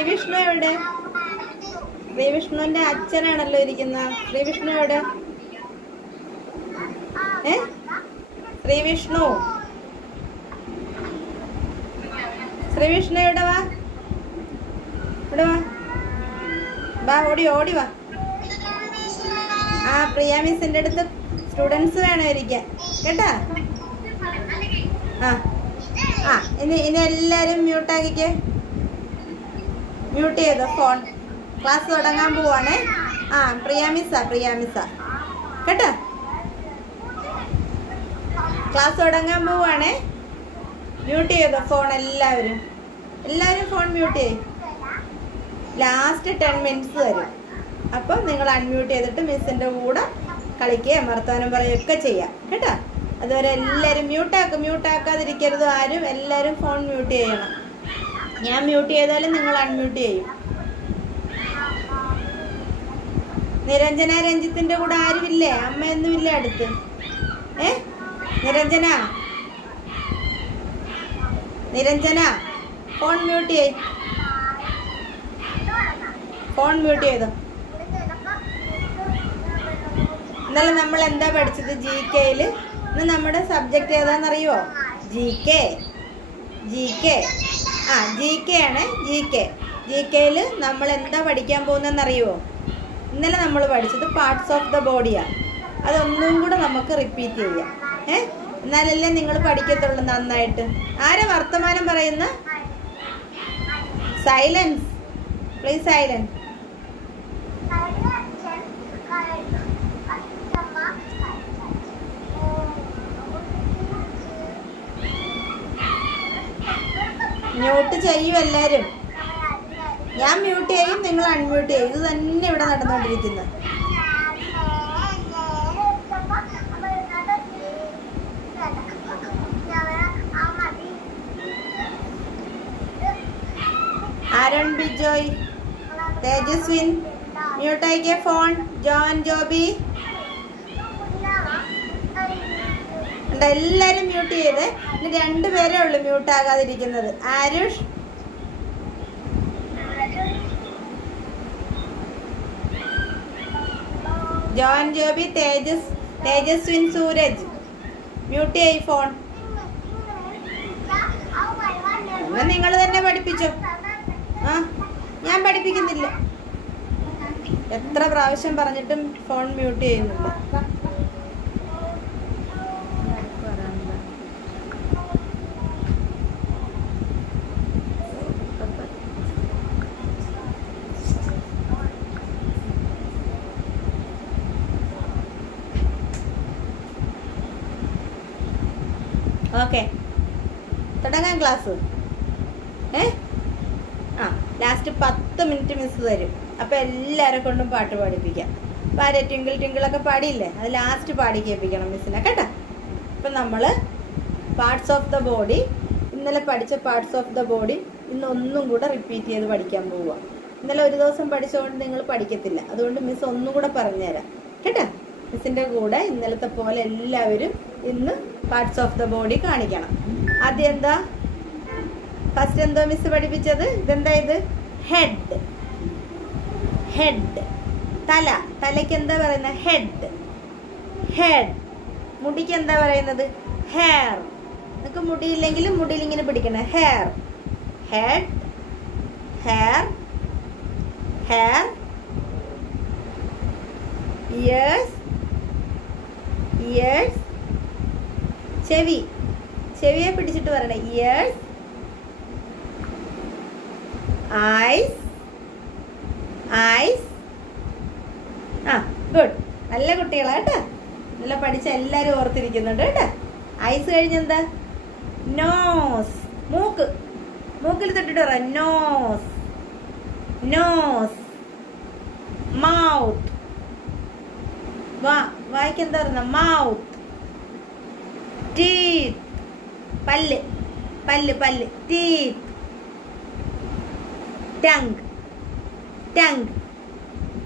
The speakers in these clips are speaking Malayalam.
ശ്രീവിഷ്ണു എവിടെ? ശ്രീവിഷ്ണുവിന്റെ അച്ഛനാണല്ലോ ഇരിക്കുന്ന. ശ്രീവിഷ്ണു എവിടെ? ശ്രീവിഷ്ണു ശ്രീവിഷ്ണു എവിടെ? വാ, ഇവിടെ വാ, വാ, ഓടി ഓടി വാ. ആ, പ്രിയ മിസ്സിന്റെ അടുത്ത് സ്റ്റുഡൻസ് വേണം ഇരിക്കാൻ കേട്ടാ. ആ ആ ഇനി എല്ലാരും മ്യൂട്ടാക്കിക്കേ. മ്യൂട്ട് ചെയ്തോ ഫോൺ. ക്ലാസ് തുടങ്ങാൻ പോവാണേ. ആ, പ്രിയ മിസ്സാ കേട്ടാ. ക്ലാസ് തുടങ്ങാൻ പോവാണേ. മ്യൂട്ട് ചെയ്തോ ഫോൺ. എല്ലാവരും ഫോൺ മ്യൂട്ട് ചെയ്യും. ലാസ്റ്റ് 10 മിനിറ്റ്സ് തരും. അപ്പം നിങ്ങൾ അൺമ്യൂട്ട് ചെയ്തിട്ട് മിസ്സിന്റെ കൂടെ കളിക്കുകയും വർത്തമാനം പറയുകയൊക്കെ ചെയ്യാം കേട്ടാ. അതുവരെ എല്ലാവരും മ്യൂട്ടാക്കാതിരിക്കരുത് ആരും. എല്ലാവരും ഫോൺ മ്യൂട്ട് ചെയ്യണം. ഞാൻ മ്യൂട്ട് ചെയ്താലും നിങ്ങൾ അൺമ്യൂട്ട് ചെയ്യും. നിരഞ്ജന രഞ്ജിത്തിന്റെ കൂടെ ആരുമില്ലേ? അമ്മയൊന്നും ഇല്ലേ അടുത്ത്? നിരഞ്ജന ഫോൺ മ്യൂട്ട് ചെയ്തോ. ഇന്നലെ നമ്മൾ എന്താ പഠിച്ചത്? GK-യില്. ഇന്ന് നമ്മുടെ സബ്ജക്റ്റ് ഏതാണെന്നറിയോ? GK. ആ, GK ആണ്. GK-യില് നമ്മൾ എന്താ പഠിക്കാൻ പോകുന്നതെന്നറിയുമോ? ഇന്നലെ നമ്മൾ പഠിച്ചത് പാർട്സ് ഓഫ് ദ ബോഡിയാണ്. അതൊന്നും കൂടെ നമുക്ക് റിപ്പീറ്റ് ചെയ്യാം. എന്നാലല്ലേ നിങ്ങൾ പഠിക്കത്തുള്ളൂ നന്നായിട്ട്. ആരാ വർത്തമാനം പറയുന്ന? Silence please, silence. മ്യൂട്ട് ചെയ്യും എല്ലാരും. ഞാൻ മ്യൂട്ട് ചെയ്യും, നിങ്ങൾ അൺമ്യൂട്ട് ചെയ്യും. ഇത് തന്നെ ഇവിടെ നടന്നുകൊണ്ടിരിക്കുന്നത്. ആരോൺ ബിജോയ്, തേജസ്വിൻ മ്യൂട്ടായിക്കേ ഫോൺ. ജോൺ ജോബി എല്ലാരും മ്യൂട്ട് ചെയ്ത്. ഇനി 2 പേരേ ഉള്ളു മ്യൂട്ട് ആകാതിരിക്കുന്നത്. ആരുഷ്, ജോൺ ജോബി, തേജസ്വിൻ, സൂരജ് മ്യൂട്ട് ചെയ്യ് ഫോൺ. നിങ്ങൾ തന്നെ പഠിപ്പിച്ചോ. ആ, ഞാൻ പഠിപ്പിക്കുന്നില്ല. എത്ര പ്രാവശ്യം പറഞ്ഞിട്ടും ഫോൺ മ്യൂട്ട് ചെയ്യുന്നുണ്ട്. ഓക്കെ, തുടങ്ങാൻ ക്ലാസ്. ആ, ലാസ്റ്റ് 10 മിനിറ്റ് മിസ് തരും. അപ്പം എല്ലാവരെ കൊണ്ടും പാട്ട് പാടിപ്പിക്കാം. അപ്പം ആരെ ട്വിങ്കിൾ ട്വിങ്കിളൊക്കെ പാടിയില്ലേ, അത് ലാസ്റ്റ് പാടി കേൾപ്പിക്കണം മിസ്സിനെ കേട്ടോ. അപ്പം നമ്മൾ പാർട്സ് ഓഫ് ദ ബോഡി, ഇന്നലെ പഠിച്ച പാർട്സ് ഓഫ് ദ ബോഡി ഇന്ന് ഒന്നും കൂടെ റിപ്പീറ്റ് ചെയ്ത് പഠിക്കാൻ പോവുക. ഇന്നലെ ഒരു ദിവസം പഠിച്ചുകൊണ്ട് നിങ്ങൾ പഠിക്കത്തില്ല. അതുകൊണ്ട് മിസ് ഒന്നും കൂടെ പറഞ്ഞുതരാം കേട്ടോ. മിസ്സിൻ്റെ കൂടെ ഇന്നലത്തെ പോലെ എല്ലാവരും ഇന്ന് പാർട്സ് ഓഫ് ദ ബോഡി കാണിക്കണം. ആദ്യം എന്താ? ഫസ്റ്റ് എന്തോ മിസ് പഠിപ്പിച്ചത്? ഇതെന്താ ഇത്? ഹെഡ്. തലയ്ക്ക് എന്താ പറയുന്നത്? ഹെഡ്. മുടിക്ക് എന്താ പറയുന്നത്? ഹെയർ. നിങ്ങൾക്ക് മുടിയില്ലെങ്കിലും മുടിയിൽ ഇങ്ങനെ പിടിക്കണം. ഹെയർ. ഇയേഴ്സ്. ചെവിയെ പിടിച്ചിട്ട് പറയണേ. ഇയേഴ്സ്. ഐസ്. ആ, ഗുഡ്. നല്ല കുട്ടികളാ കേട്ടോ. നല്ല പഠിച്ച എല്ലാരും ഓർത്തിരിക്കുന്നുണ്ട് കേട്ടോ. ഐസ് കഴിഞ്ഞെന്താ? നോസ്. മൂക്കിൽ തൊട്ടിട്ട് പറ. നോസ്. മൗത്ത്. വായിക്ക് എന്താ പറയുന്ന? മൗത്ത്. ടീത്ത്. പല്ല്. ടീത്ത്. ടങ്.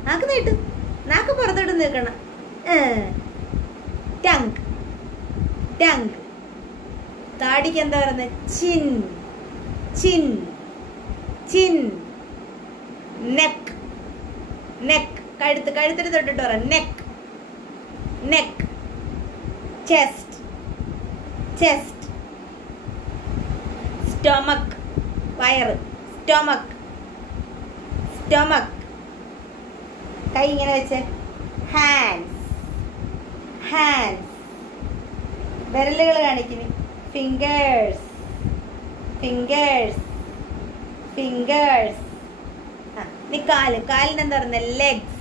നാക്ക് നീട്ടു. നാക്ക് പുറത്തോട്ട് നിൽക്കണം. ടങ്. താടിക്ക് എന്താ പറയുന്നത്? ചിൻ. നെക്ക് നെക്ക് കഴുത്തിന് തൊട്ടിട്ട് പറ neck neck chest chest stomach വയറ് സ്റ്റൊമക്ക് സ്റ്റൊമക്ക് കൈ ഇങ്ങനെ വെച്ച് ഹാൻഡ്സ് ഹാൻഡ്സ് വിരലുകൾ കാണിക്കുന്നു ഫിംഗേഴ്സ് ഫിംഗേഴ്സ് ഫിംഗേഴ്സ് നീ കാലിന് എന്താ പറയുന്നത് ലെഗ്സ്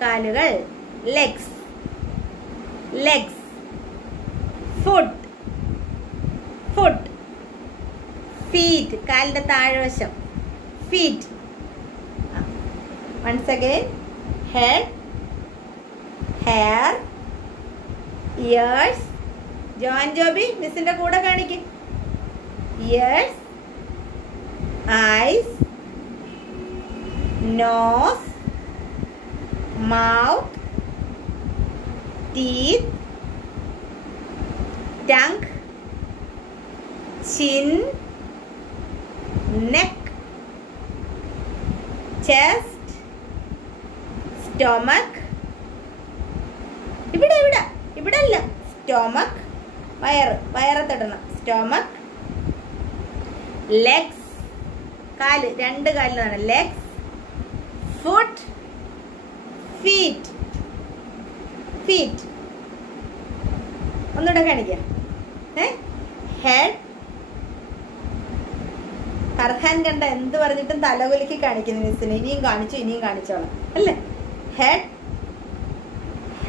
കാലുകൾ legs legs foot foot feet കാലിന്റെ താഴ്വശം feet once again head hair ears John Joby മിസ്സിന്റെ കൂടെ കാണിക്കും ears eyes nose mouth teeth tongue chin neck chest stomach ഇവിടെ അല്ല stomach വയറ് തടണം stomach legs കാല് രണ്ട് കാലിലാണ് legs foot feet feet ഒന്നുകൂടെ കാണിക്കാം ഹെഡ് ഫർഹാൻ കണ്ട എന്ത് പറഞ്ഞിട്ടും തലകുലുക്കി കാണിക്കുന്നു മിസ്സിന് ഇനിയും കാണിച്ചോളാം അല്ലേ head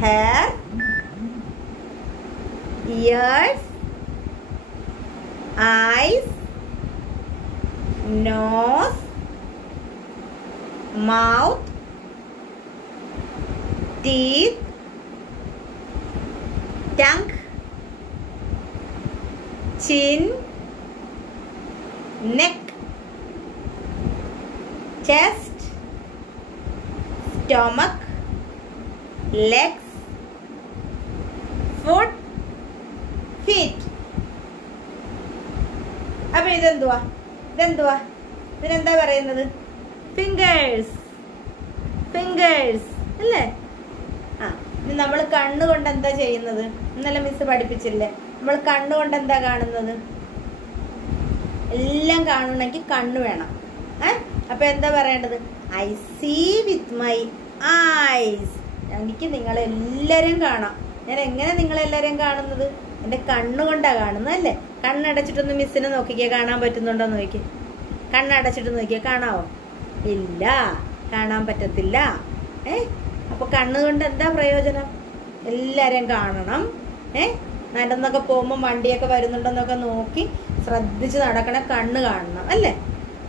hair ears eyes nose mouth teeth tongue chin neck chest stomach legs foot feet അപ്പോൾ ഇതെന്തുവാ ഇതിനെന്താ പറയുന്നത് ഫിംഗേഴ്സ് ഫിംഗേഴ്സ് അല്ലേ ഇനി നമ്മൾ കണ്ണുകൊണ്ട് എന്താ ചെയ്യുന്നത് ഇന്നലെ മിസ് പഠിപ്പിച്ചില്ലേ നമ്മൾ കണ്ണുകൊണ്ട് എന്താ കാണുന്നത് എല്ലാം കാണണമെങ്കിൽ കണ്ണ് വേണം അപ്പൊ എന്താ പറയേണ്ടത് I see with my eyes എനിക്ക് നിങ്ങളെല്ലാവരും കാണാം ഞാൻ എങ്ങനെ നിങ്ങളെല്ലാവരും കാണുന്നത് എൻ്റെ കണ്ണുകൊണ്ടാ കാണുന്നത് അല്ലേ കണ്ണടച്ചിട്ടൊന്ന് മിസ്സിനെ നോക്കിക്കേ കാണാൻ പറ്റുന്നുണ്ടോ നോക്കി കണ്ണടച്ചിട്ട് നോക്കിയാൽ കാണാവോ ഇല്ല കാണാൻ പറ്റത്തില്ല അപ്പൊ കണ്ണുകൊണ്ട് എന്താ പ്രയോജനം എല്ലാരെയും കാണണം നടന്നൊക്കെ പോകുമ്പോൾ വണ്ടിയൊക്കെ വരുന്നുണ്ടെന്നൊക്കെ നോക്കി ശ്രദ്ധിച്ച് നടക്കണ കണ്ണ് കാണണം അല്ലേ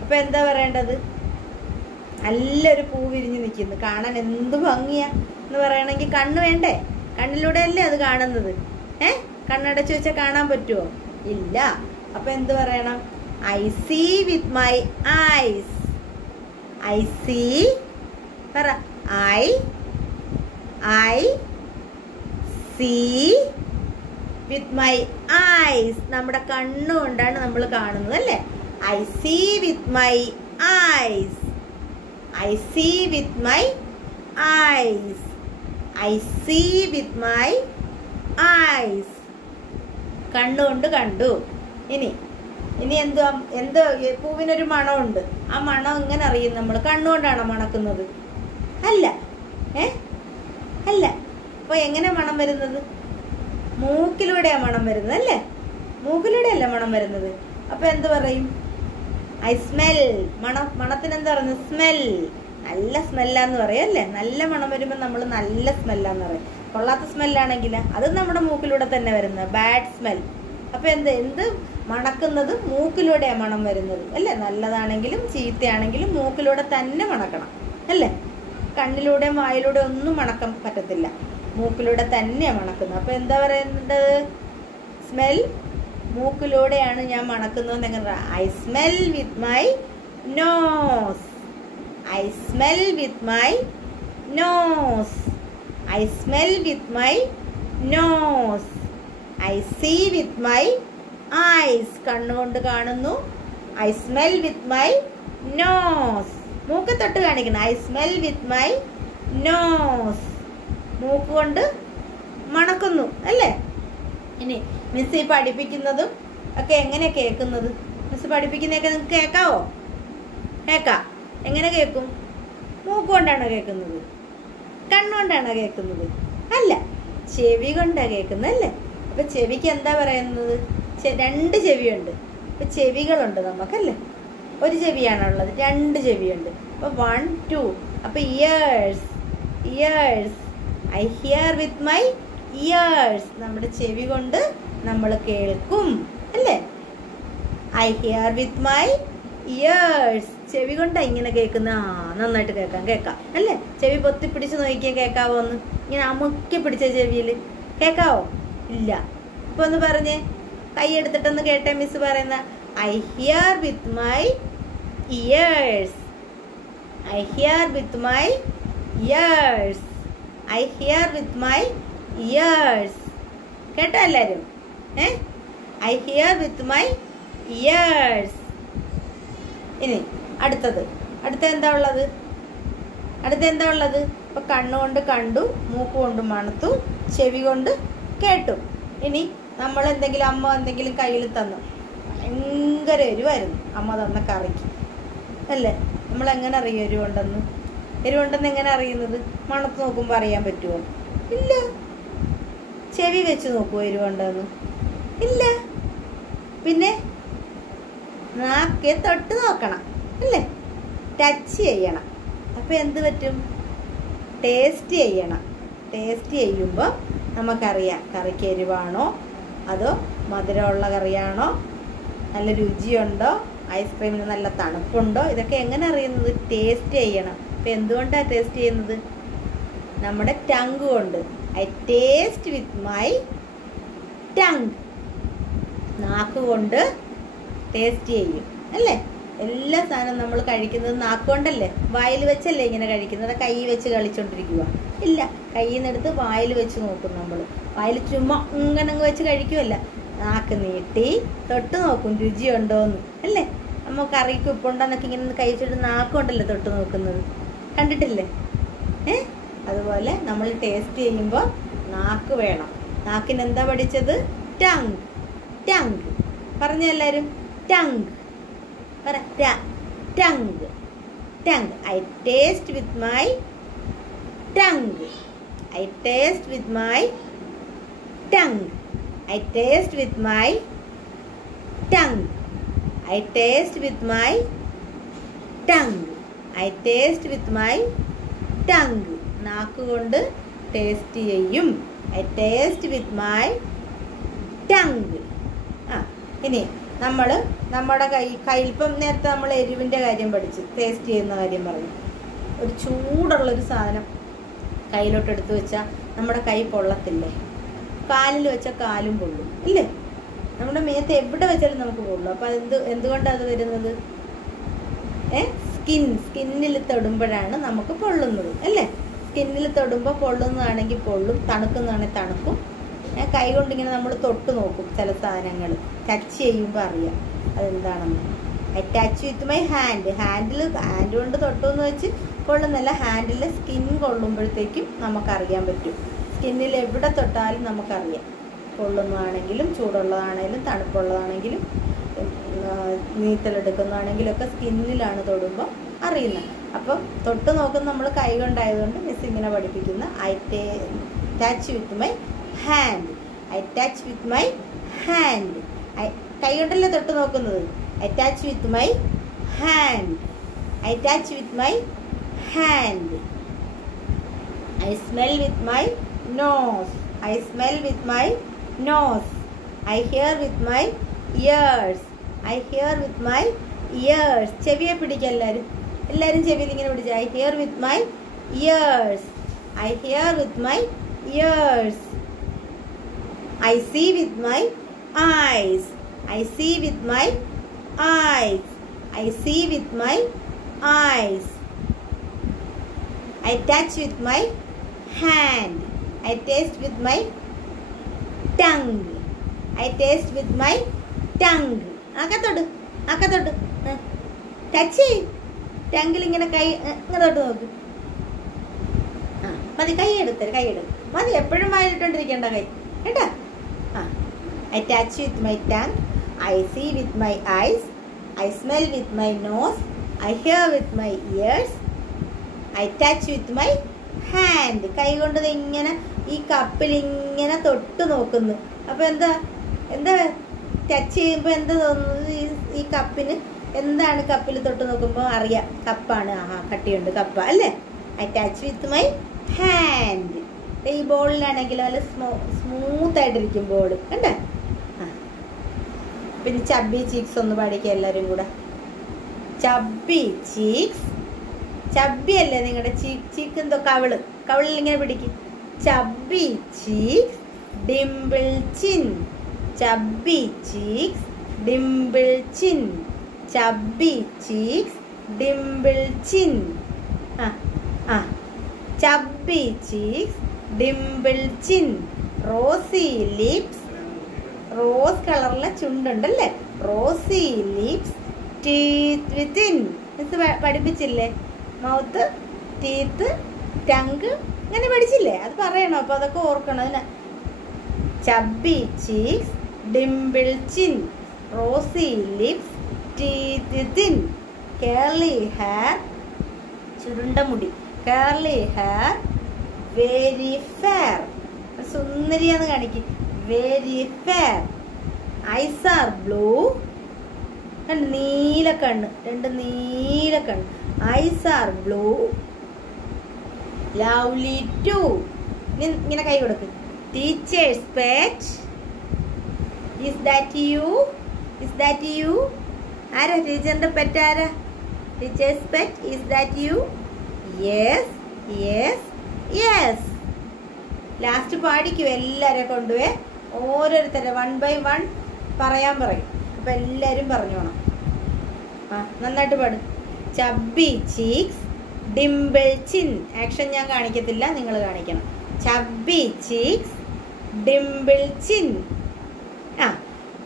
അപ്പൊ എന്താ പറയേണ്ടത് നല്ലൊരു പൂ വിരിഞ്ഞ് നിൽക്കുന്നു കാണാൻ എന്ത് ഭംഗിയാ എന്ന് പറയണമെങ്കിൽ കണ്ണ് വേണ്ടേ കണ്ണിലൂടെ അല്ലേ അത് കാണുന്നത് കണ്ണടച്ച് വെച്ചാൽ കാണാൻ പറ്റുമോ ഇല്ല അപ്പൊ എന്ത് പറയണം I see with my eyes I see പറ I see with my eyes നമ്മുടെ കണ്ണുകൊണ്ടാണ് നമ്മൾ കാണുന്നത് അല്ലേ I see with my eyes I see with my eyes I see with my eyes കണ്ണുകൊണ്ട് കണ്ടു ഇനി എന്ത് പൂവിനൊരു മണമുണ്ട് ആ മണം എങ്ങനെ അറിയും നമ്മൾ കണ്ണുകൊണ്ടാണോ മണക്കുന്നത് അല്ല അല്ല അപ്പൊ എങ്ങനെ മണം വരുന്നത് മൂക്കിലൂടെയാ മണം വരുന്നത് അല്ലേ മൂക്കിലൂടെ അല്ല മണം വരുന്നത് അപ്പൊ എന്ത് പറയും ഐ സ്മെൽ മണത്തിന് എന്താ പറയുന്നത് സ്മെൽ നല്ല സ്മെല്ലാന്ന് പറയും അല്ലേ നല്ല മണം വരുമ്പോൾ നമ്മൾ നല്ല സ്മെല്ലാന്ന് പറയും കൊള്ളാത്ത സ്മെല്ലാണെങ്കിൽ അത് നമ്മുടെ മൂക്കിലൂടെ തന്നെ വരുന്നത് ബാഡ് സ്മെൽ അപ്പൊ എന്ത് മണക്കുന്നത് മൂക്കിലൂടെയാണ് മണം വരുന്നത് അല്ലേ നല്ലതാണെങ്കിലും ചീത്തയാണെങ്കിലും മൂക്കിലൂടെ തന്നെ മണക്കണം അല്ലേ കണ്ണിലൂടെയും വായിലൂടെ ഒന്നും മണക്കാൻ പറ്റത്തില്ല മൂക്കിലൂടെ തന്നെയാണ് മണക്കുന്നത് അപ്പൊ എന്താ പറയേണ്ടത് സ്മെൽ മൂക്കിലൂടെയാണ് ഞാൻ മണക്കുന്നത് എങ്ങനെ I smell with my nose I smell with my nose I smell with my nose I see with my eyes കണ്ണുകൊണ്ട് കാണുന്നു I smell with my nose മൂക്ക് തൊട്ട് കാണിക്കണം. I smell with my nose. മൂക്ക് കൊണ്ട് മണക്കുന്നു അല്ലേ? ഇനി മിസ് ഈ പഠിപ്പിക്കുന്നതും ഒക്കെ എങ്ങനെ കേൾക്കുന്നത്? മിസ് പഠിപ്പിക്കുന്നതൊക്കെ നിങ്ങൾക്ക് കേൾക്കാവോ? കേൾക്കാം. എങ്ങനെ കേൾക്കും? മൂക്ക് കൊണ്ടാണോ കേൾക്കുന്നത്? കണ്ണുകൊണ്ടാണോ കേൾക്കുന്നത്? അല്ല, ചെവി കൊണ്ടാണ് കേൾക്കുന്നത് അല്ലേ? അപ്പൊ ചെവിക്ക് എന്താ പറയുന്നത്? രണ്ട് ചെവിയുണ്ട്. അപ്പൊ ചെവികളുണ്ട് നമുക്കല്ലേ? ഒരു ചെവിയാണുള്ളത്, രണ്ട് ചെവിയുണ്ട്. അപ്പൊ 1 2. അപ്പൊ years. Years. I hear with my years. നമ്മുടെ ചെവി കൊണ്ട് നമ്മൾ കേൾക്കും അല്ലേ? I hear with my years. ചെവി കൊണ്ടാ ഇങ്ങനെ കേൾക്കുന്ന. നന്നായിട്ട് കേൾക്കാം അല്ലേ? ചെവി പൊത്തി പിടിച്ച് നോക്കിയാൽ കേൾക്കാവോ? ഒന്ന് ഇങ്ങനെ അമുക്കി പിടിച്ച ചെവിയിൽ കേൾക്കാവോ? ഇല്ല. ഇപ്പൊ ഒന്ന് പറഞ്ഞേ, കൈ എടുത്തിട്ടൊന്ന് കേട്ടെ മിസ് പറയുന്ന. I hear with my ears. I hear with my ears. I hear with my years. കേട്ടോ എല്ലാരും? I hear with my years. ഇനി അടുത്തത് എന്താ ഉള്ളത്? എന്താ ഉള്ളത്? ഇപ്പൊ കണ്ണുകൊണ്ട് കണ്ടു, മൂക്ക് കൊണ്ട് മണത്തു, ചെവി കൊണ്ട് കേട്ടു. ഇനി നമ്മൾ എന്തെങ്കിലും അമ്മ എന്തെങ്കിലും കയ്യിൽ തന്നു, ഭയങ്കര എരിവായിരുന്നു അമ്മ തന്ന കറിക്ക് അല്ലേ? നമ്മൾ എങ്ങനെ അറിയും എരിവുണ്ടെന്ന്? എരിവുണ്ടെന്ന് എങ്ങനെ അറിയുന്നത്? മണത്ത് നോക്കുമ്പോൾ അറിയാൻ പറ്റുമോ? ഇല്ല. ചെവി വെച്ച് നോക്കുമോ എരിവുണ്ടെന്ന്? ഇല്ല. പിന്നെ നാക്കെ തൊട്ട് നോക്കണം അല്ലേ? ടച്ച് ചെയ്യണം. അപ്പൊ എന്ത് പറ്റും? ടേസ്റ്റ് ചെയ്യണം. ടേസ്റ്റ് ചെയ്യുമ്പോൾ നമുക്കറിയാം കറിക്ക് എരിവാണോ അതോ മധുരമുള്ള കറിയാണോ, നല്ല രുചിയുണ്ടോ, ഐസ്ക്രീമിന് നല്ല തണുപ്പുണ്ടോ. ഇതൊക്കെ എങ്ങനെ അറിയുന്നത്? ടേസ്റ്റ് ചെയ്യണം. അപ്പൊ എന്തുകൊണ്ടാണ് ടേസ്റ്റ് ചെയ്യുന്നത്? നമ്മുടെ ടങ് കൊണ്ട്. I taste with my tongue. നാക്ക് കൊണ്ട് ടേസ്റ്റ് ചെയ്യും അല്ലേ? എല്ലാ സാധനവും നമ്മൾ കഴിക്കുന്നത് നാക്കുകൊണ്ടല്ലേ? വായിൽ വെച്ചല്ലേ ഇങ്ങനെ കഴിക്കുന്നത്? കൈ വെച്ച് കളിച്ചോണ്ടിരിക്കുക? ഇല്ല. കയ്യിൽ നിന്നെടുത്ത് വായിൽ വെച്ച് നോക്കും നമ്മൾ. വായിൽ ചുമ്മാ ഇങ്ങനെ വെച്ച് കഴിക്കുമല്ല, നാക്ക് നീട്ടി തൊട്ട് നോക്കും രുചിയുണ്ടോന്ന് അല്ലേ? നമ്മൾ കറിക്ക് ഉപ്പുണ്ടോന്നൊക്കെ ഇങ്ങനെ കഴിച്ചിട്ട് നാക്കുകൊണ്ടല്ലേ തൊട്ട് നോക്കുന്നത്? കണ്ടിട്ടില്ലേ? അതുപോലെ നമ്മൾ ടേസ്റ്റ് ചെയ്യുമ്പോൾ നാക്ക് വേണം. നാക്കിന് എന്താ പഠിച്ചത്? ടങ്. ടങ് പറഞ്ഞ എല്ലാവരും? ടങ് പറ. Tongue. Tongue. I taste with my tongue. I taste with my tongue. I taste with my tongue. I taste with my tongue. I taste with my tongue. നാക്ക് കൊണ്ട് ടേസ്റ്റ് ചെയ്യും. I taste with my tongue. ഇനി നമ്മൾ നമ്മുടെ കയ്യിൽ ഇപ്പം നേരത്തെ നമ്മൾ എരിവിൻ്റെ കാര്യം പഠിച്ചു, ടേസ്റ്റ് ചെയ്യുന്ന കാര്യം പറഞ്ഞു. ഒരു ചൂടുള്ളൊരു സാധനം കയ്യിലോട്ട് എടുത്ത് വെച്ചാൽ നമ്മുടെ കൈ പൊള്ളത്തില്ലേ? കാലിൽ വെച്ചാൽ കാലും പൊള്ളും ഇല്ലേ? നമ്മുടെ മേത്ത് എവിടെ വെച്ചാലും നമുക്ക് പൊള്ളും. അപ്പം എന്തുകൊണ്ടാണ് അത് വരുന്നത്? സ്കിന്നിൽ തൊടുമ്പോഴാണ് നമുക്ക് പൊള്ളുന്നത് അല്ലേ? സ്കിന്നിൽ തൊടുമ്പോൾ പൊള്ളുന്നതാണെങ്കിൽ പൊള്ളും, തണുക്കുന്നതാണെങ്കിൽ തണുക്കും. കൈ കൊണ്ടിങ്ങനെ നമ്മൾ തൊട്ട് നോക്കും ചില സാധനങ്ങൾ. ടച്ച് ചെയ്യുമ്പോൾ അറിയാം അതെന്താണെന്ന്. I touch with my hand. Hand കൊണ്ട് തൊട്ടു എന്ന് വെച്ച് കൊള്ളുന്നല്ല, ഹാൻഡിൽ സ്കിൻ കൊള്ളുമ്പോഴത്തേക്കും നമുക്കറിയാൻ പറ്റും. സ്കിന്നിൽ എവിടെ തൊട്ടാലും നമുക്കറിയാം. പൊള്ളുന്നതാണെങ്കിലും ചൂടുള്ളതാണെങ്കിലും തണുപ്പുള്ളതാണെങ്കിലും നീറ്റലെടുക്കുന്നതാണെങ്കിലും ഒക്കെ സ്കിന്നിലാണ് തൊടുമ്പോൾ അറിയുന്നത്. അപ്പം തൊട്ട് നോക്കുന്ന നമ്മൾ കൈ കൊണ്ടായതുകൊണ്ട് മിസ് ഇങ്ങനെ പഠിപ്പിക്കുന്ന I touch with my hand. I touch with my hand. കൈ കൊണ്ടല്ലേ തൊട്ട് നോക്കുന്നത്? I touch with my hand. I touch with my hand. I smell with my nose. I smell with my nose. I hear with my ears. I hear with my ears. ചെവിയെ പിടിക്കുക എല്ലാവരും ചെവിയിൽ ഇങ്ങനെ പിടിച്ച. I hear with my ears. I hear with my ears. I see with my eyes. I see with my eyes. I see with my eyes. I touch with my hand. I taste with my tongue. I taste with my tongue. ആക്കത്തോട് ടച്ച് ടങ്കിൽ ഇങ്ങനെ കൈ ഇങ്ങനെ തൊട്ട് നോക്ക്. ആ മതി, കൈ എടുത്തരും, കൈ എടുക്കും മതി. എപ്പോഴും വായിലിട്ടോണ്ടിരിക്കേണ്ട കൈ കേട്ടാ. ആ I touch with my tongue, I see with my eyes, I smell with my nose, I hear with my ears, I touch with my hand. കൈ കൊണ്ട് ഇങ്ങനെ ഈ കപ്പിൽ ഇങ്ങനെ തൊട്ട് നോക്കുന്നു. അപ്പൊ എന്താ എന്താ ടച്ച് ചെയ്യുമ്പോൾ എന്താ തോന്നുന്നത്? ഈ കപ്പിന് എന്താണ്? കപ്പിൽ തൊട്ട് നോക്കുമ്പോൾ അറിയാം കപ്പാണ്. ആഹാ കട്ടിയുണ്ട് കപ്പ അല്ലേ. I touch with my hand. ഈ ബോളിലാണെങ്കിൽ നല്ല സ്മൂത്ത് ആയിട്ടിരിക്കും ബോൾ കണ്ടേ. ആ പിന്നെ ചബ്ബി ചീക്സ് ഒന്ന് പാടിക്കുക എല്ലാവരും കൂടെ. Chubby cheeks. ചബ്ബി അല്ലേ നിങ്ങളുടെ ചീക്ക് എന്തോ കവിളിൽ ഇങ്ങനെ പിടിക്കും. Chubby cheeks dimple chin. Chubby cheeks dimple chin. Chubby cheeks dimple chin. ആ ആ chubby cheeks dimple chin. Rosy lips. Rose കളറിലെ ചുണ്ടുണ്ടല്ലേ. Rosy lips teeth within. Miss പഠിപ്പിച്ചില്ലേ? മൗത്ത്, ടീത്ത്, ടങ്ക് ഇങ്ങനെ പഠിച്ചില്ലേ? അത് പറയണോ? അപ്പൊ അതൊക്കെ ഓർക്കണം. അതിന് chubby cheeks dimple chin, rosy lips, teeth within, curly hair ചുരുണ്ട മുടി, കേർലി ഹെയർ, വെരി ഫെയർ സുന്ദരിയാന്ന് കാണിക്കും. Very fair. Eyes are blue. നീല കണ്ണ്, രണ്ട് നീല കണ്ണ്. Eyes are blue. Lovely too. ഇങ്ങനെ കൈ കൊടുക്ക്. Teacher's pet. Is that you? Is that you? ആരാ ടീച്ചറിന്റെ പെറ്റ്? ആരാ teacher's pet? Is that you? Yes yes yes. Last പാടിക്കും എല്ലാരെ കൊണ്ടുപോയി. ഓരോരുത്തരെ 1 by 1 പറയാൻ പറയും. അപ്പൊ എല്ലാരും പറഞ്ഞോണം. ആ നന്നായിട്ട് പാടും. Chubby cheeks dimple chin. Action ഞാൻ കാണിക്കത്തില്ല, നിങ്ങൾ കാണിക്കണം. Chubby cheeks dimple chin. ആ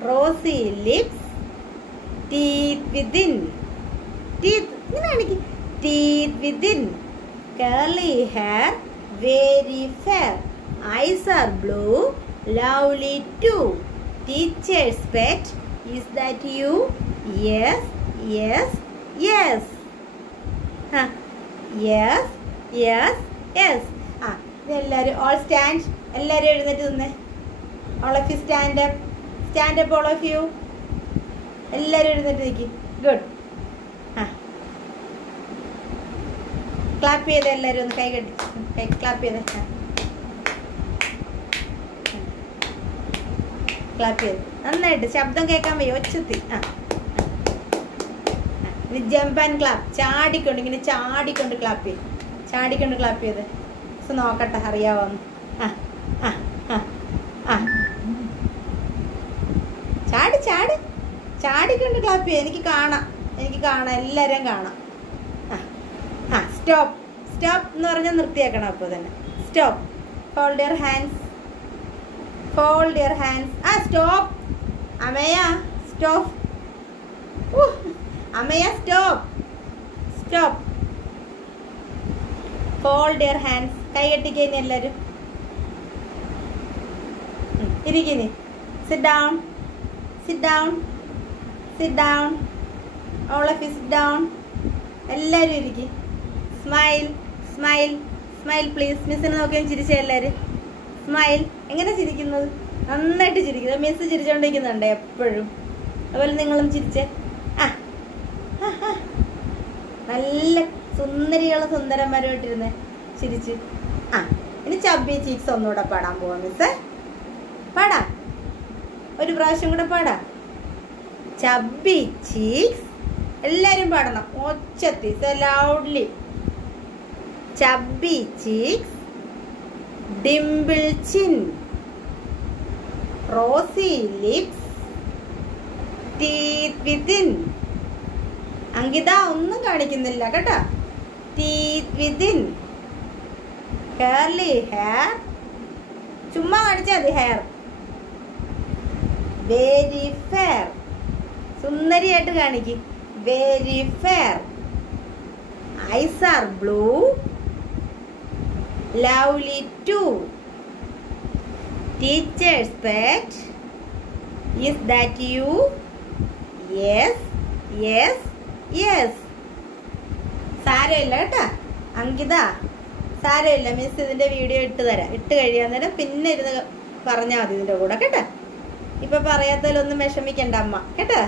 rosy lips teeth within. Teeth ഇങ്ങനെ കാണിക്കും. Teeth within. Curly hair, very fair. Eyes are blue. Lovely too. Teacher's pet. Is that you? Yes yes yes. Yes yes yes. ആ ഇതെല്ലാവരും ഓൾ സ്റ്റാൻഡ്. എല്ലാവരും എഴുന്നേറ്റ് നിന്നേ. All of you stand up. Stand up all of you. എല്ലാവരും എഴുന്നേറ്റ് നിൽക്കും. ഗുഡ്. ആ ക്ലാപ്പ് ചെയ്ത് എല്ലാവരും ഒന്ന് കൈ കെട്ടി കൈ ക്ലാപ്പ് ചെയ്ത്. ക്ലാപ്പ് ചെയ്ത് നന്നായിട്ട് ശബ്ദം കേൾക്കാൻ വയ്യ, ഒച്ചത്തി. ആ ഇനി ജമ്പ് ആൻഡ് ക്ലാപ്പ്. ചാടിക്കൊണ്ട് ഇങ്ങനെ ചാടിക്കൊണ്ട് ക്ലാപ്പ് ചെയ്ത്, ചാടിക്കൊണ്ട് ക്ലാപ്പ് ചെയ്ത് നോക്കട്ടെ അറിയാവോന്ന്. ആ ആ ആ ആ ചാടി ചാടി ചാടിക്കൊണ്ട് ക്ലാപ്പ് ചെയ്ത്. എനിക്ക് കാണാം, എനിക്ക് കാണാം, എല്ലാവരും കാണാം. ആ ആ സ്റ്റോപ്പ്. സ്റ്റോപ്പ് എന്ന് പറഞ്ഞാൽ നിർത്തിയേക്കണം. അപ്പോൾ തന്നെ stop. Fold your hands. Fold your hands. ആ stop. Amaya stop. Amaya stop. Stop. Fold your hands. കൈ കെട്ടിക്കഴിഞ്ഞ എല്ലാവരും ഇരിക്കുന്നു. Sit down. Sit down. Sit down. All of you sit down. എല്ലാവരും ഇരിക്കും. സ്മൈൽ. സ്മൈൽ. Smile please. മിസ്സിനെ നോക്കിയാൽ ചിരിച്ച എല്ലാവരും. സ്മൈൽ. എങ്ങനെ ചിരിക്കുന്നത്? നന്നായിട്ട് ചിരിക്കുന്നത്. മിസ് ചിരിച്ചോണ്ടിരിക്കുന്നുണ്ട് എപ്പോഴും. അതുപോലെ നിങ്ങളും ചിരിച്ചേ. ആ നല്ല സുന്ദരികളെ സുന്ദരന്മാരുമായിട്ടിരുന്നേ ചിരിച്ച്. ആ ഇനി ചബ്ബി ചീക്സ് ഒന്നുകൂടെ പാടാൻ പോവാം മിസ്സേ. പാടാം, ഒരു പ്രാവശ്യം കൂടെ പാടാം. Chubby cheeks. എല്ലാരും പാടണം ഒച്ചത്തി, loudly. Chubby cheeks, dimple chin, rosy lips, teeth within. Ankita ഒന്നും കാണിക്കുന്നില്ല കേട്ടോ. Teeth within. Curly hair. ചുമ്മാ കാണിച്ചാൽ മതി ഹെയർ. Very fair. സുന്ദരിയായിട്ട് കാണിക്കും. Very fair. eyes are blue, lovely too. Teacher's pet, is that you? Yes, yes, yes. സാരമില്ല കേട്ടാ അങ്കിത, സാരമില്ല, മിസ് ഇതിന്റെ വീഡിയോ ഇട്ട് തരാം. ഇട്ട് കഴിയാൻ നേരം പിന്നെ ഇരുന്ന് പറഞ്ഞാൽ മതി ഇതിന്റെ കൂടെ കേട്ടാ. ഇപ്പൊ പറയാത്തതിലൊന്നും വിഷമിക്കണ്ട അമ്മ കേട്ടാ.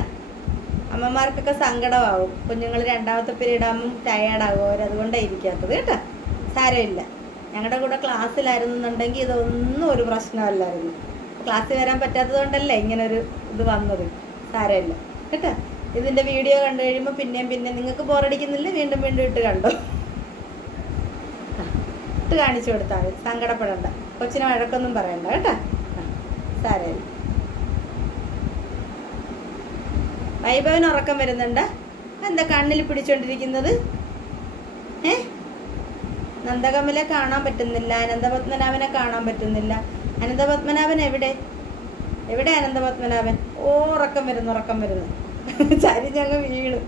അമ്മമാർക്കൊക്കെ സങ്കടമാവും, കുഞ്ഞുങ്ങൾ രണ്ടാമത്തെ പീരീഡ് ആകുമ്പോൾ ടയേർഡാകും അവർ, അതുകൊണ്ടാണ് ഇരിക്കാത്തത് കേട്ടാ. സാരമില്ല, ഞങ്ങളുടെ കൂടെ ക്ലാസ്സിലായിരുന്നുണ്ടെങ്കിൽ ഇതൊന്നും ഒരു പ്രശ്നമല്ലായിരുന്നു. ക്ലാസ്സിൽ വരാൻ പറ്റാത്തത് കൊണ്ടല്ലേ ഇങ്ങനെ ഒരു ഇത് വന്നത്. സാരമില്ല കേട്ടാ. ഇതിന്റെ വീഡിയോ കണ്ടു കഴിയുമ്പോൾ പിന്നെയും നിങ്ങൾക്ക് ബോറടിക്കുന്നില്ല, വീണ്ടും വീണ്ടും ഇട്ട് കണ്ടോ, ഇട്ട് കാണിച്ചു കൊടുത്താൽ മതി. സങ്കടപ്പെടണ്ട, കൊച്ചിനെ വഴക്കൊന്നും പറയണ്ട കേട്ടാ. സാരമില്ല. വൈഭവന് ഉറക്കം വരുന്നുണ്ട്. എന്താ കണ്ണിൽ പിടിച്ചോണ്ടിരിക്കുന്നത്? നന്ദകമലെ കാണാൻ പറ്റുന്നില്ല, അനന്തപത്മനാഭനെ കാണാൻ പറ്റുന്നില്ല. അനന്തപത്മനാഭൻ എവിടെ? എവിടെ അനന്തപത്മനാഭൻ? ഉറക്കം വരുന്നു. ചരിഞ്ഞങ്ങ് വീണ്.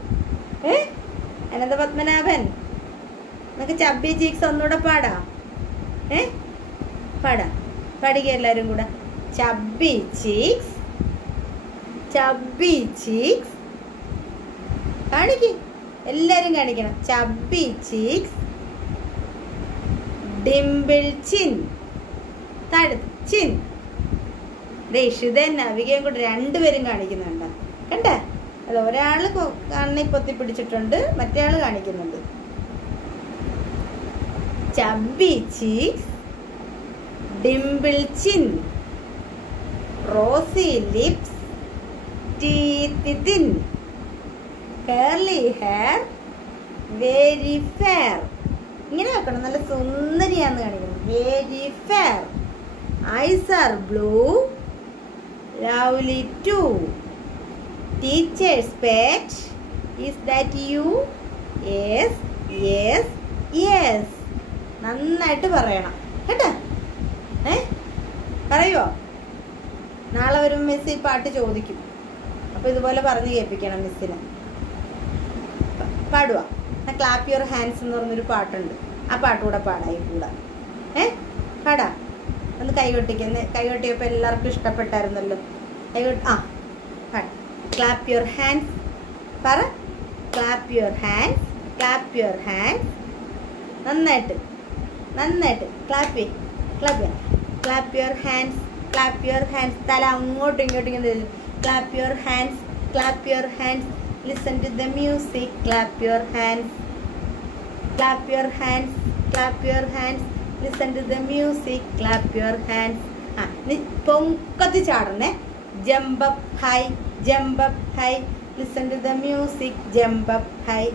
അനന്തപത്മനാഭൻ, നമുക്ക് ചബ്ബി ചീക്സ് ഒന്നുകൂടെ പാടാ. പാടുക എല്ലാരും കൂടെ. Chubby cheeks, chubby cheeks. കാണിക്ക്, എല്ലാരും കാണിക്കണം. ചബ്ബി ചീക്സ്, ഡിംപിൾ ചിൻ, തടുത്ത് ചിൻ. ഇഷിതൻ നവികയും കൂടെ രണ്ടുപേരും കാണിക്കുന്നുണ്ട് കണ്ടേ. അത് ഒരാള് കണ്ണി പൊത്തി പിടിച്ചിട്ടുണ്ട്, മറ്റേ ആള് കാണിക്കുന്നുണ്ട്. Chubby cheeks, dimple chin, rosy lips, teeth thin, curly hair, very fair. ഇങ്ങനെ വെക്കണം, നല്ല സുന്ദരിയാന്ന് കാണിക്കണം. Very fair. Eyes are blue, lovely too. Teacher's pet, is that you? Yes, yes, yes. നന്നായിട്ട് പറയണം കേട്ടാ. പറയുവോ? നാളെ വരുമ്പോൾ മിസ് ഈ പാട്ട് ചോദിക്കും, അപ്പൊ ഇതുപോലെ പറഞ്ഞു കേൾപ്പിക്കണം മിസ്സിനെ. പാടുവാ. ക്ലാപ്പ് യുവർ ഹാൻഡ്സ് എന്ന് പറഞ്ഞൊരു പാട്ടുണ്ട്, ആ പാട്ടുകൂടെ പാടായി കൂടാ. പാടാ. ഒന്ന് കൈകൊട്ടിയപ്പോൾ എല്ലാവർക്കും ഇഷ്ടപ്പെട്ടായിരുന്നല്ലോ. ക്ലാപ്പ് യുവർ ഹാൻഡ്സ് പറ. Clap your hands, clap your hands. നന്നായിട്ട് clap clap your hands, clap your hands. തല അങ്ങോട്ടും ഇങ്ങോട്ടും ഇങ്ങനെ. Clap your hands, clap your hands. Listen to the music, clap your hands. Clap your hands, clap your hands. Listen to the music, clap your hands. പൊങ്കത്തി ചാടണേ. Jump up high, jump up high. Listen to the music, jump up high.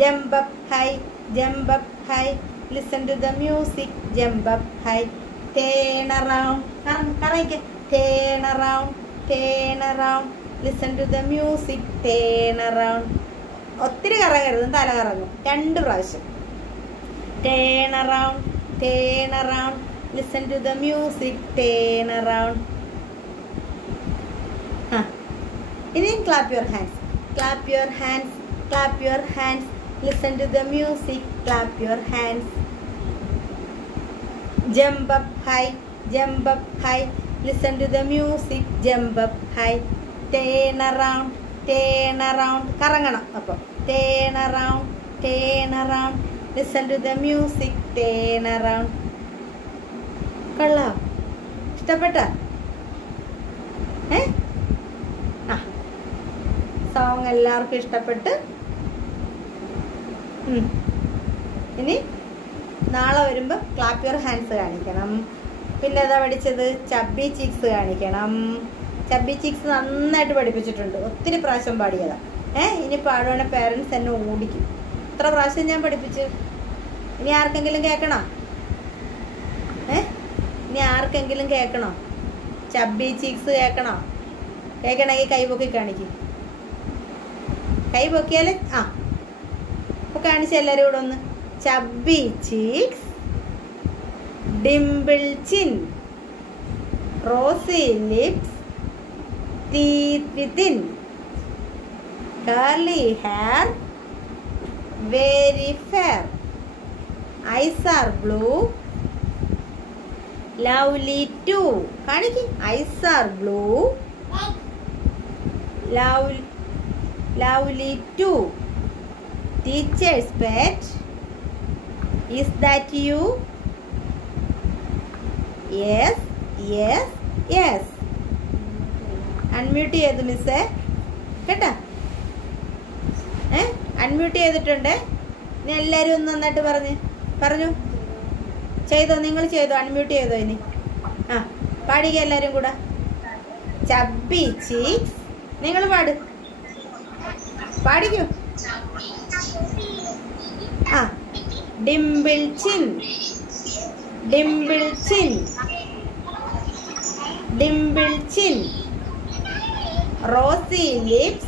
Jump up high, jump up high. Listen to the music, jump up high. Turn around, turn around, turn around. Listen to the music, turn around. ഒത്തിരി കറങ്ങരുത്, തല കറങ്ങും. 2 പ്രാവശ്യം. Turn around, turn around. Listen to the music, turn around. ഇനി clap your hands, clap your hands, clap your hands. Listen to the music, clap your hands. Jump up high, jump up high. Listen to the music, jump up high. Turn around, turn around. കറങ്ങണം. അപ്പോൾ turn around, turn around. Listen to the music, turn around. കൊള്ളാം? ഇഷ്ടപ്പെട്ട? സോങ് എല്ലാവർക്കും ഇഷ്ടപ്പെട്ട്. ഇനി നാളെ വരുമ്പോൾ ക്ലാപ്പ് യുവർ ഹാൻഡ്സ് കാണിക്കണം. പിന്നെ ഏതാ പഠിച്ചത്? ചബ്ബി ചീക്സ് കാണിക്കണം. ചബ്ബി ചീക്സ് നന്നായിട്ട് പഠിപ്പിച്ചിട്ടുണ്ട്, ഒത്തിരി പ്രാവശ്യം പാടിയതാ. ഇനി പാടുവാണെങ്കിൽ പേരൻസ് എന്നെ ഓടിക്കും. എത്ര പ്രാവശ്യം ഞാൻ പഠിപ്പിച്ചു. ഇനി ആർക്കെങ്കിലും കേൾക്കണോ? ഇനി ആർക്കെങ്കിലും കേൾക്കണോ? ചബ്ബി ചീക്സ് കേൾക്കണോ? കേൾക്കണമെങ്കിൽ കൈപൊക്കി കാണിക്കും. കൈ പൊക്കിയാൽ അപ്പോൾ കാണിച്ച എല്ലാവരും കൂടെ ഒന്ന്. Chubby cheeks, dimple chin, rosy lips, teeth within, curly hair, very fair. Eyes are blue. Lovely too. കാണിക്ക്. Eyes are blue. Lovely too. Teacher's pet. Is that you? Yes, yes, yes. Unmute ചെയ്തു മിസ്സേ കേട്ടാ. അൺമ്യൂട്ട് ചെയ്തിട്ടുണ്ട്. ഇനി എല്ലാവരും ഒന്ന് നന്നായിട്ട് പറഞ്ഞു ചെയ്തോ. നിങ്ങൾ ചെയ്തോ, അൺമ്യൂട്ട് ചെയ്തോ. ഇനി പാടിക്കുക എല്ലാവരും കൂടെ. Chubby cheeks. നിങ്ങൾ പാടിക്കൂ. Dimple chin. Dimple chin. Dimple chin. Rosy lips.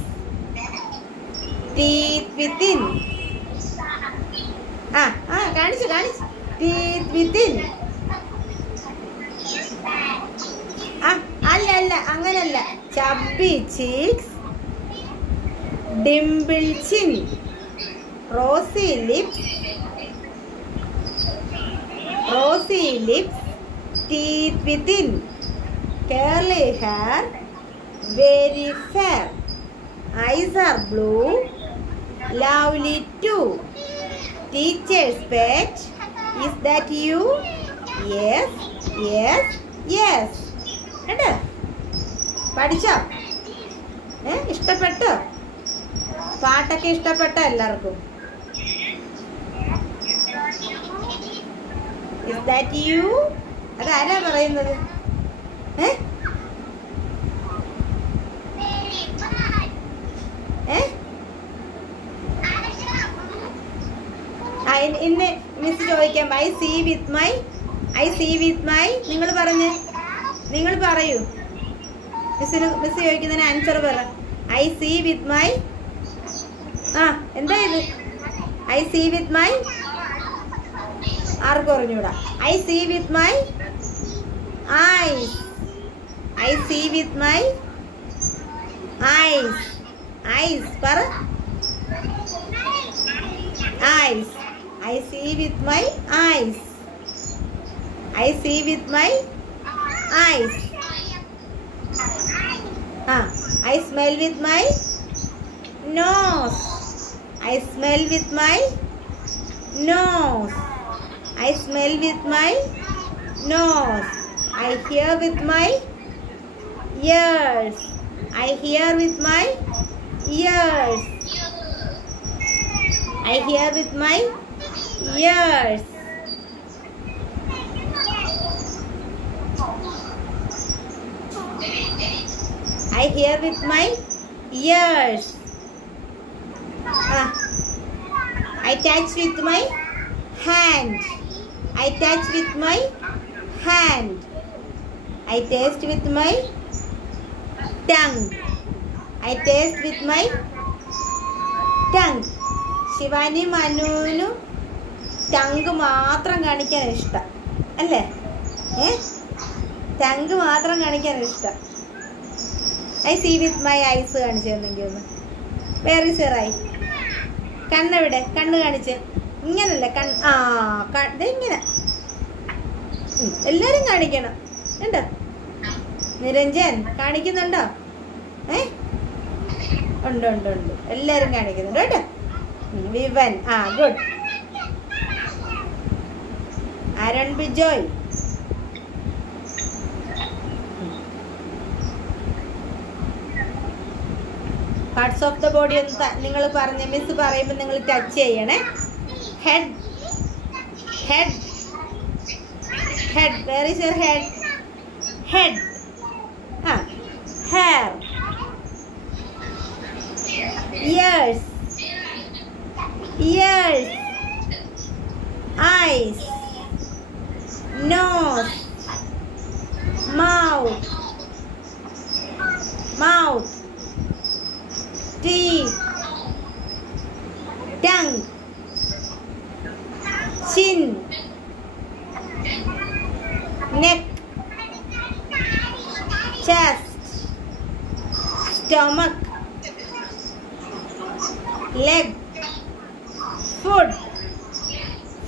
Teeth within. കാണിച്ചു. Teeth within. അല്ല അങ്ങനല്ല. Chubby cheeks. Dimple chin. Rosy lips. Rosy lips, teeth within, curly hair, very fair. Eyes are blue, lovely too. Teacher's pet, is that you? Yes, yes, yes. കണ്ടോ? പഠിച്ചോ? ഇഷ്ടപ്പെട്ടോ? പാട്ടൊക്കെ ഇഷ്ടപ്പെട്ടോ എല്ലാവർക്കും? Is that you? അതാരാ പറയുന്നത്? ഇന്ന് മിസ് ചോദിക്കാം. I see with my. നിങ്ങൾ പറയൂ. മിസ് ചോദിക്കുന്നതിന് ആൻസർ പറ. I see with my. എന്താ ഇത്? I see with my. ആർക്കും അറിഞ്ഞൂടാ. I see with my eyes. I see with my eyes. Eyes പറ. Eyes. I see with my eyes. I see with my eyes. I smell with my nose. I smell with my nose. I smell with my nose. I hear with my ears. I hear with my ears. I hear with my ears. I hear with my ears. I touch with my hand. I touch with my hand. I taste with my tongue. I taste with my tongue. Shivani മനുവിനു ടങ്ക് മാത്രം കാണിക്കാൻ ഇഷ്ടം അല്ലേ? ടങ്ക് മാത്രം കാണിക്കാൻ ഇഷ്ടം. I see with my eyes കാണിച്ചു തന്നെങ്കിൽ ഒന്ന്. വേറെ ചെറായി കണ്ണെവിടെ? കണ്ണ് കാണിച്ച്. ഇങ്ങനല്ലേ ഇങ്ങനെ എല്ലാരും കാണിക്കണം. ഉണ്ടോ? നിരഞ്ജൻ കാണിക്കുന്നുണ്ടോ? ഉണ്ട്. എല്ലാരും കാണിക്കുന്നുണ്ട് കേട്ടോ. Vivan good. Arun Bijoy. Parts of the body ഒന്ന് നിങ്ങൾ പറഞ്ഞ മിസ് പറയുമ്പോൾ നിങ്ങൾ ടച്ച് ചെയ്യണേ. Head. Where is your head? Head. Hair. Ears. Eyes. Nose. Mouth. Teeth. Tongue. Chin. Neck. Chest. Stomach. Leg. foot,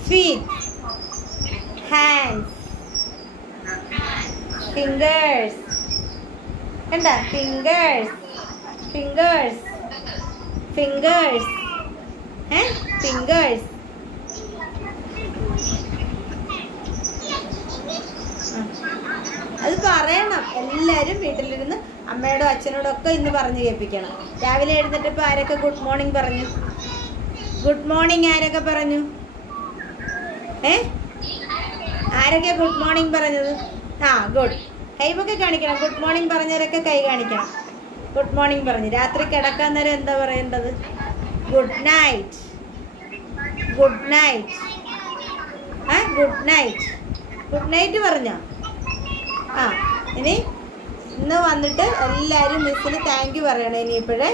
feet, hands, fingers. കണ്ട fingers, fingers, fingers, fingers. അത് പറയണം. എല്ലാവരും വീട്ടിലിരുന്ന് അമ്മയോടും അച്ഛനോടും ഒക്കെ ഇന്ന് പറഞ്ഞു കേൾപ്പിക്കണം. രാവിലെ എഴുന്നേറ്റ് ഇപ്പോൾ ആരൊക്കെ ഗുഡ് മോർണിംഗ് പറഞ്ഞു? ഗുഡ് മോർണിംഗ് ആരൊക്കെ പറഞ്ഞു? ആരൊക്കെ ഗുഡ് മോർണിംഗ് പറഞ്ഞത്? ആ ഗുഡ്. കൈമൊക്കെ കാണിക്കണം. ഗുഡ് മോർണിംഗ് പറഞ്ഞവരൊക്കെ കൈ കാണിക്കണം. ഗുഡ് മോർണിംഗ് പറഞ്ഞു. രാത്രി കിടക്കാൻ നേരം എന്താ പറയേണ്ടത്? Good night. Good night. Good night. Good night പറഞ്ഞോ? ആ ഇനി ഇന്ന് വന്നിട്ട് എല്ലാവരും മിസ്സിന് താങ്ക് യു പറയണം. ഇനിയിപ്പോഴേ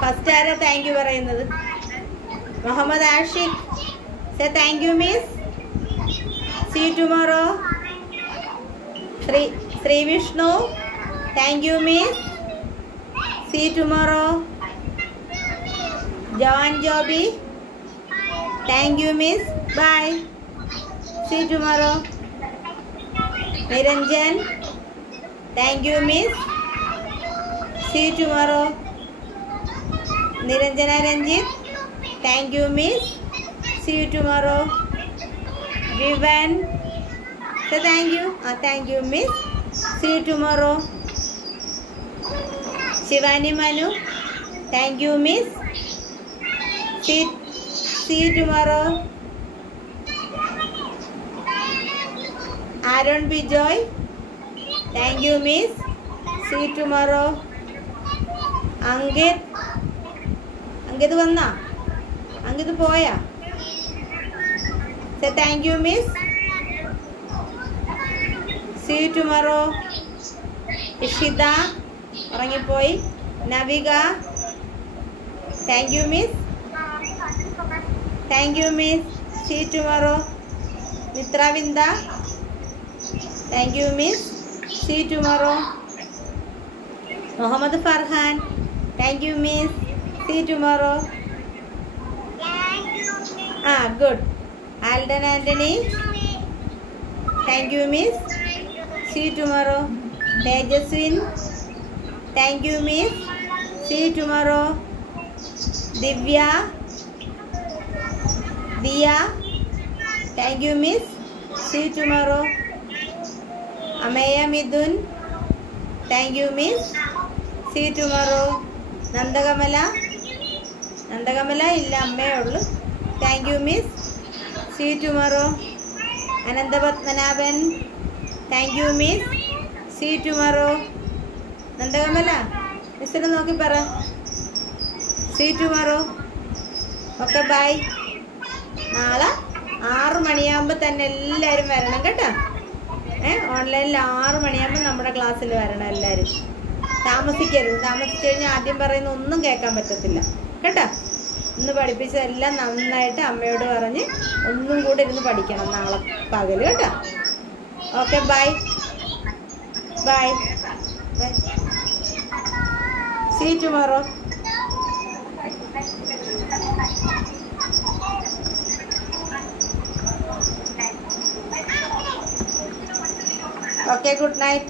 ഫസ്റ്റ് ആരാ താങ്ക് യു പറയുന്നത്? Muhammad Ashiq. Say thank you miss. See you tomorrow. Sri Vishnu. Thank you miss. See you tomorrow. Jawan Joby. Thank you miss. Bye. See you tomorrow. Niranjan. Thank you miss. See you tomorrow. Niranjana Ranjit. Thank you miss. See you tomorrow. Vivan. So thank you. Thank you miss. See you tomorrow. Shivani Manu. Thank you miss. See you tomorrow. Aaron Bijoy. Thank you miss. See you tomorrow. Angit. Angit vanna? Angit poya? Say thank you miss. See you tomorrow. Ishida ഉറങ്ങിപ്പോയി. Navika. Thank you miss. Thank you miss. See you tomorrow. Mitravinda. Thank you miss. See you tomorrow. Muhammad Farhan. Thank you miss. See you tomorrow. Good. Alden Anthony. Thank you miss. See you tomorrow. Tejaswin. Thank you miss. See you tomorrow. Divya. Diya. Thank you miss. See you tomorrow. Ameya Midun. Thank you miss. See you tomorrow. Nandagamala. Nandagamala illa amme ullu. Thank you miss. See you tomorrow. Anandapadmanabhan. Thank you miss. See you tomorrow. Nandagamala മിസ്സിനെ നോക്കി പറ. See you tomorrow. Okay bye. നാളെ 6 മണിയാകുമ്പോൾ തന്നെ എല്ലാവരും വരണം കേട്ടോ. ഓൺലൈനിൽ 6 മണിയാകുമ്പോൾ നമ്മുടെ ക്ലാസ്സിൽ വരണം എല്ലാവരും. താമസിക്കരുത്. താമസിച്ചു കഴിഞ്ഞാൽ ആദ്യം പറയുന്ന ഒന്നും കേൾക്കാൻ പറ്റത്തില്ല കേട്ടോ. ഇന്ന് പഠിപ്പിച്ചതെല്ലാം നന്നായിട്ട് അമ്മയോട് പറഞ്ഞ് ഒന്നും കൂടെ ഇരുന്ന് പഠിക്കണം നാളെ പകല് കേട്ടോ. Okay bye bye bye. See you tomorrow. Okay, good night.